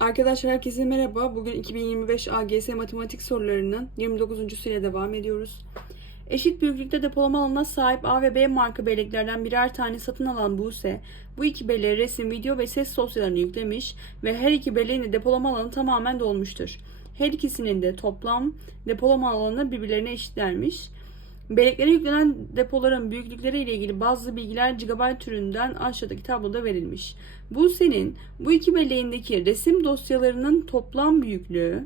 Arkadaşlar herkese merhaba. Bugün 2025 AGS matematik sorularının 29. ile devam ediyoruz. Eşit büyüklükte depolama alanına sahip A ve B marka belleklerden birer tane satın alan Buse, bu iki belleğe resim, video ve ses dosyalarını yüklemiş ve her iki belleğin de depolama alanı tamamen dolmuştur. Her ikisinin de toplam depolama alanı birbirlerine eşitlermiş. Belleklere yüklenen depoların büyüklükleri ile ilgili bazı bilgiler GB türünden aşağıdaki tabloda verilmiş. Bu senin bu iki belleğindeki resim dosyalarının toplam büyüklüğü,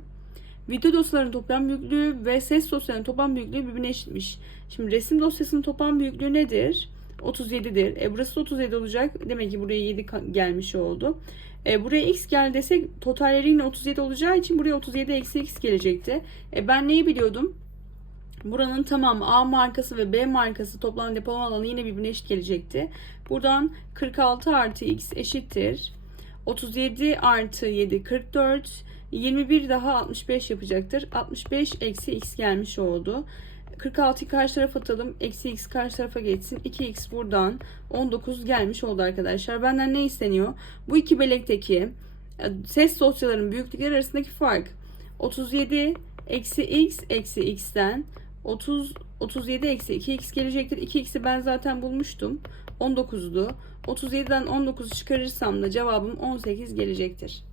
video dosyalarının toplam büyüklüğü ve ses dosyalarının toplam büyüklüğü birbirine eşitmiş. Şimdi resim dosyasının toplam büyüklüğü nedir? 37'dir. E burası 37 olacak. Demek ki buraya 7 ka- gelmiş oldu. E, buraya x gel desek totalleri yine 37 olacağı için buraya 37 eksi x gelecekti. E, ben neyi biliyordum? Buranın tamam A markası ve B markası toplam depolama alanı yine birbirine eşit gelecekti. Buradan 46 artı x eşittir. 37 artı 7 44. 21 daha 65 yapacaktır. 65 eksi x gelmiş oldu. 46'yı karşı tarafa atalım. Eksi x karşı tarafa geçsin. 2x buradan 19 gelmiş oldu arkadaşlar. Benden ne isteniyor? Bu iki belekteki e, ses dosyalarının büyüklükleri arasındaki fark. 37 eksi x eksi x'ten 30 37 eksi 2x gelecektir. 2x'i ben zaten bulmuştum. 19'du. 37'den 19'u çıkarırsam da cevabım 18 gelecektir.